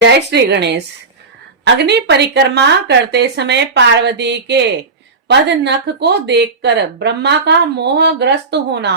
जय श्री गणेश। अग्नि परिक्रमा करते समय पार्वती के पद नख को देखकर ब्रह्मा का मोहग्रस्त होना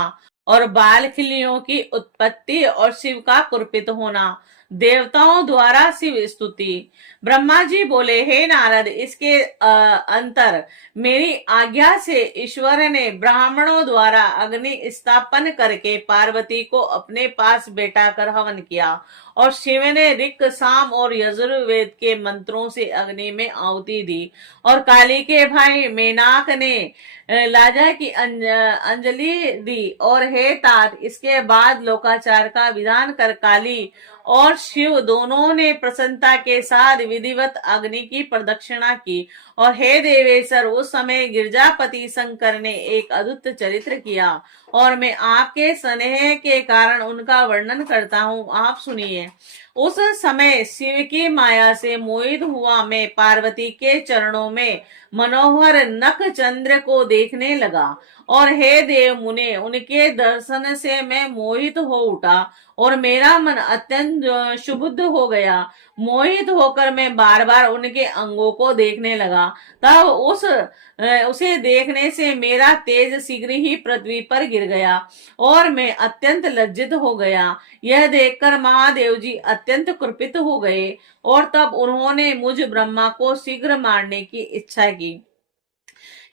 और बाल खिल्लियों की उत्पत्ति और शिव का कुर्पित होना। देवताओं द्वारा शिव स्तुति। ब्रह्मा जी बोले, हे नारद, इसके अंतर मेरी आज्ञा से ईश्वर ने ब्राह्मणों द्वारा अग्नि स्थापन करके पार्वती को अपने पास बैठा कर हवन किया और शिव ने ऋक, साम और यजुर्वेद के मंत्रों से अग्नि में आहुति दी और काली के भाई मेनाक ने लाजा की अंजलि दी। और हे तात, इसके बाद लोकाचार का विधान कर काली और शिव दोनों ने प्रसन्नता के साथ विधिवत अग्नि की प्रदक्षिणा की। और हे देवेश्वर, उस समय गिरजापति शंकर ने एक अद्भुत चरित्र किया और मैं आपके स्नेह के कारण उनका वर्णन करता हूँ, आप सुनिए। उस समय शिव की माया से मोहित हुआ मैं पार्वती के चरणों में मनोहर नख चंद्र को देखने लगा और हे देव मुने, उनके दर्शन से मैं मोहित हो उठा और मेरा मन अत्यंत शुद्ध हो गया। मोहित होकर मैं बार बार उनके अंगों को देखने लगा। तब उसे देखने से मेरा तेज शीघ्र ही पृथ्वी पर गिर गया और मैं अत्यंत लज्जित हो गया। यह देखकर महादेव जी अत्यंत कुपित हो गए और तब उन्होंने मुझ ब्रह्मा को शीघ्र मारने की इच्छा की।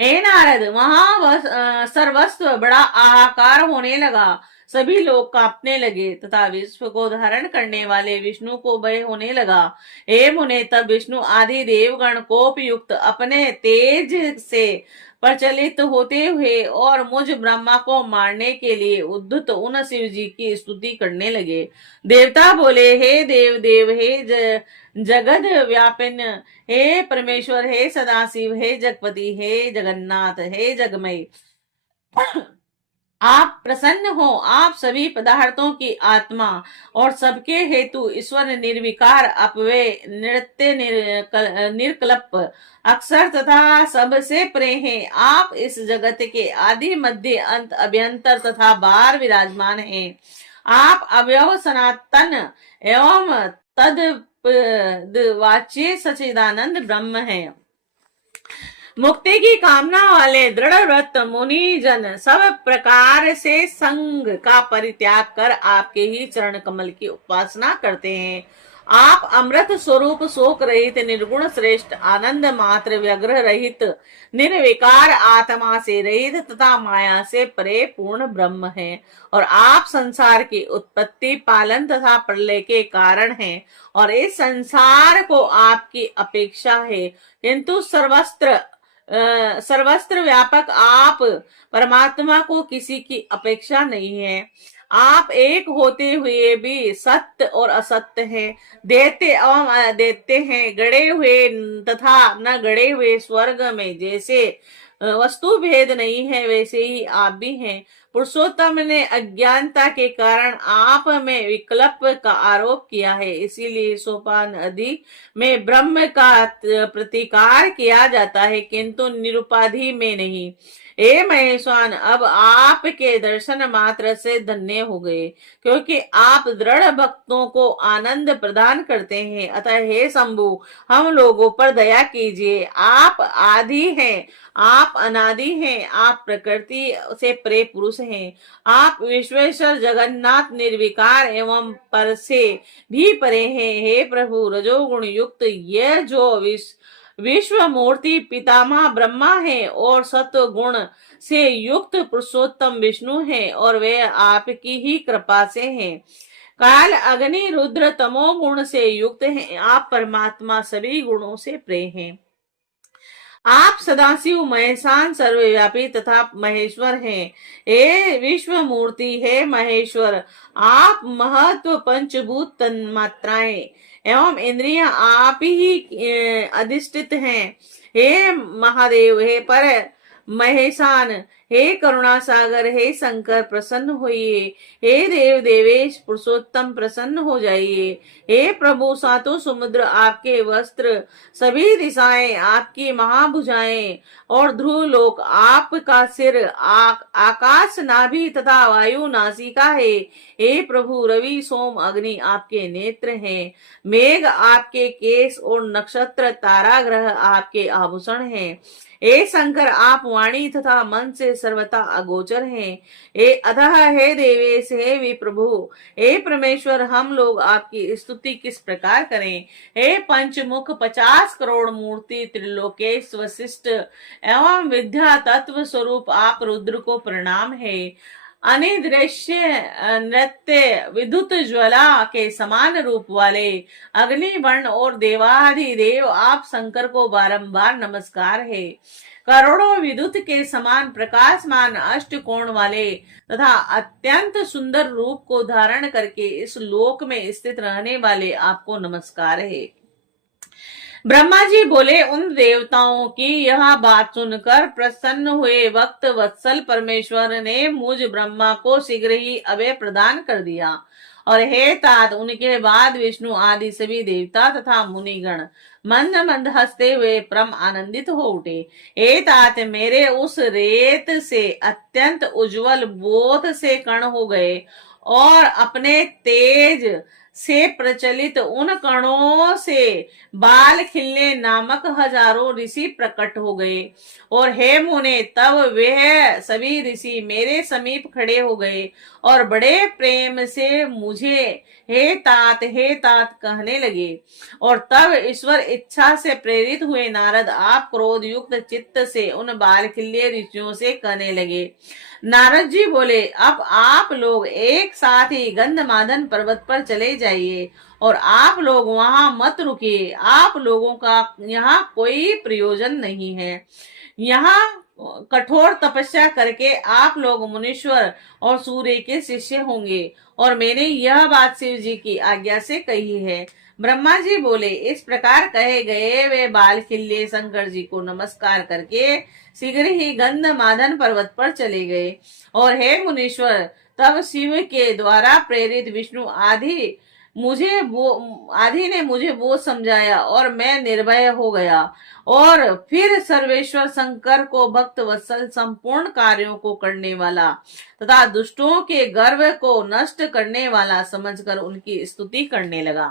हे नारद, वहां सर्वस्व बड़ा आहाकार होने लगा। सभी लोग कांपने लगे तथा विश्व को धारण करने वाले विष्णु को भय होने लगा। हे मुने, तब विष्णु आदि देवगण कोप युक्त अपने तेज से प्रचलित होते हुए और मुझ ब्रह्मा को मारने के लिए उद्धत उन शिव जी की स्तुति करने लगे। देवता बोले, हे देव देव, हे जगद व्यापिन, हे परमेश्वर, हे सदाशिव, हे जगपति, हे जगन्नाथ, हे जगमय, आप प्रसन्न हो। आप सभी पदार्थों की आत्मा और सबके हेतु ईश्वर निर्विकार, अपव्यय, नृत्य, निर्कल्प, अक्षर तथा सबसे परे हैं। आप इस जगत के आदि, मध्य, अंत, अभ्यंतर तथा बाहर विराजमान हैं। आप अवयव, सनातन एवं तद वाच्य सच्चिदानंद ब्रह्म है। मुक्ति की कामना वाले दृढ़ व्रत मुनि जन सब प्रकार से संग का परित्याग कर आपके ही चरण कमल की उपासना करते हैं। आप अमृत स्वरूप, शोक रहित, निर्गुण, श्रेष्ठ, आनंद मात्र, व्यग्र रहित, निर्विकार, आत्मा से रहित तथा माया से परे पूर्ण ब्रह्म हैं। और आप संसार की उत्पत्ति, पालन तथा प्रलय के कारण हैं और इस संसार को आपकी अपेक्षा है, किंतु सर्वस्त्र व्यापक आप परमात्मा को किसी की अपेक्षा नहीं है। आप एक होते हुए भी सत्य और असत्य हैं, देते एवं अदेते हैं, गड़े हुए तथा न गड़े हुए। स्वर्ग में जैसे वस्तु भेद नहीं है, वैसे ही आप भी हैं। पुरुषोत्तम ने अज्ञानता के कारण आप में विकल्प का आरोप किया है, इसीलिए सोपान आदि में ब्रह्म का प्रतिकार किया जाता है, किंतु निरुपाधि में नहीं। हे महेश्वान, अब आपके दर्शन मात्र से धन्य हो गए, क्योंकि आप दृढ़ भक्तों को आनंद प्रदान करते हैं। अतः हे शंभु, हम लोगों पर दया कीजिए। आप आदि हैं, आप अनादि हैं, आप प्रकृति से परे पुरुष हैं। आप विश्वेश्वर जगन्नाथ निर्विकार एवं पर से भी परे हैं। हे प्रभु, रजोगुण युक्त यह जो विश्व मूर्ति पितामह ब्रह्मा है और सत्व गुण से युक्त पुरुषोत्तम विष्णु है और वे आपकी ही कृपा से हैं। काल, अग्नि, रुद्र तमो गुण से युक्त हैं। आप परमात्मा सभी गुणों से प्रे हैं। आप सदाशिव, महेशान, सर्वव्यापी तथा महेश्वर हैं। हे विश्व मूर्ति, हे महेश्वर, आप महत्व, पंचभूत, तन्मात्राएं एवं इंद्रियां आप ही अधिष्ठित हैं। हे महादेव, हे पर महेशान, हे करुणा सागर, हे शंकर प्रसन्न होइए। हे देव देवेश पुरुषोत्तम प्रसन्न हो जाइए। हे प्रभु सातों समुद्र आपके वस्त्र, सभी दिशाएं आपकी महाभुजाएं और ध्रुव लोक आपका सिर, आकाश नाभि तथा वायु नासिका है। हे प्रभु रवि सोम अग्नि आपके नेत्र हैं, मेघ आपके केश और नक्षत्र तारा ग्रह आपके आभूषण हैं। हे शंकर आप वाणी तथा मन से सर्वथा अगोचर हैं। हे अतः हे देवेश, हे विप्रभु, हे परमेश्वर, हम लोग आपकी स्तुति किस प्रकार करें। हे पंचमुख 50 करोड़ मूर्ति त्रिलोकेश वशिष्ठ एवं विद्या तत्व स्वरूप आप रुद्र को प्रणाम है। अनिदृश्य नृत्य विद्युत ज्वाला के समान रूप वाले अग्नि वर्ण और देवाधिदेव आप शंकर को बारंबार नमस्कार है। करोड़ों विद्युत के समान प्रकाशमान अष्ट कोण वाले तथा अत्यंत सुंदर रूप को धारण करके इस लोक में स्थित रहने वाले आपको नमस्कार है। ब्रह्मा जी बोले, उन देवताओं की यह बात सुनकर प्रसन्न हुए भक्त वत्सल परमेश्वर ने मुझ ब्रह्मा को शीघ्र ही अभय प्रदान कर दिया। और हे तात, उनके बाद विष्णु आदि सभी देवता तथा मुनिगण मंद मंद हंसते हुए परम आनंदित हो उठे। हे तात, मेरे उस रेत से अत्यंत उज्जवल बोध से कण हो गए और अपने तेज से प्रचलित उन कणों से बाल खिलने नामक हजारों ऋषि प्रकट हो गए। और हे मुने, तब वह सभी ऋषि मेरे समीप खड़े हो गए और बड़े प्रेम से मुझे हे तात कहने लगे। और तब ईश्वर इच्छा से प्रेरित हुए नारद आप क्रोध युक्त चित्त से उन बाल खिल्ले ऋषियों से कहने लगे। नारद जी बोले, अब आप लोग एक साथ ही गंधमादन पर्वत पर चले जाइए और आप लोग वहां मत रुकिए। आप लोगों का यहाँ कोई प्रयोजन नहीं है। यहाँ कठोर तपस्या करके आप लोग मुनीश्वर और सूर्य के शिष्य होंगे। और मैंने यह बात शिव जी की आज्ञा से कही है। ब्रह्मा जी बोले, इस प्रकार कहे गए वे बाल खिल्ले शंकर जी को नमस्कार करके शीघ्र ही गंधमादन पर्वत पर चले गए। और हे मुनीश्वर, तब शिव के द्वारा प्रेरित विष्णु आदि ने मुझे वो समझाया और मैं निर्भय हो गया। और फिर सर्वेश्वर शंकर को भक्त वत्सल संपूर्ण कार्यों को करने वाला तथा दुष्टों के गर्व को नष्ट करने वाला समझकर उनकी स्तुति करने लगा।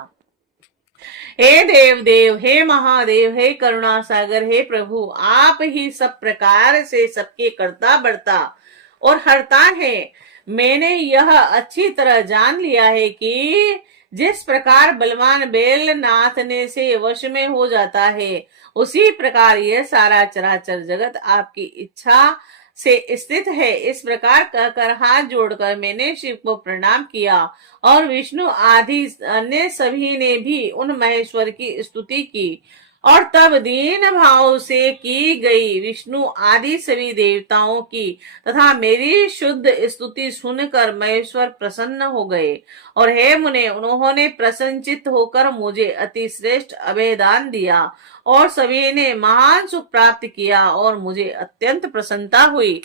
हे देव देव, हे महादेव, हे करुणा सागर, हे प्रभु, आप ही सब प्रकार से सबके कर्ता बढ़ता और हरता है। मैंने यह अच्छी तरह जान लिया है कि जिस प्रकार बलवान बेल नाथने से वश में हो जाता है, उसी प्रकार यह सारा चराचर जगत आपकी इच्छा से स्थित है। इस प्रकार कहकर हाथ जोड़कर मैंने शिव को प्रणाम किया और विष्णु आदि अन्य सभी ने भी उन महेश्वर की स्तुति की। और तब दीन भाव से की गई विष्णु आदि सभी देवताओं की तथा मेरी शुद्ध स्तुति सुनकर महेश्वर प्रसन्न हो गए। और हे मुने, उन्होंने प्रसन्नचित्त होकर मुझे अति श्रेष्ठ अभयदान दिया और सभी ने महान सुख प्राप्त किया और मुझे अत्यंत प्रसन्नता हुई।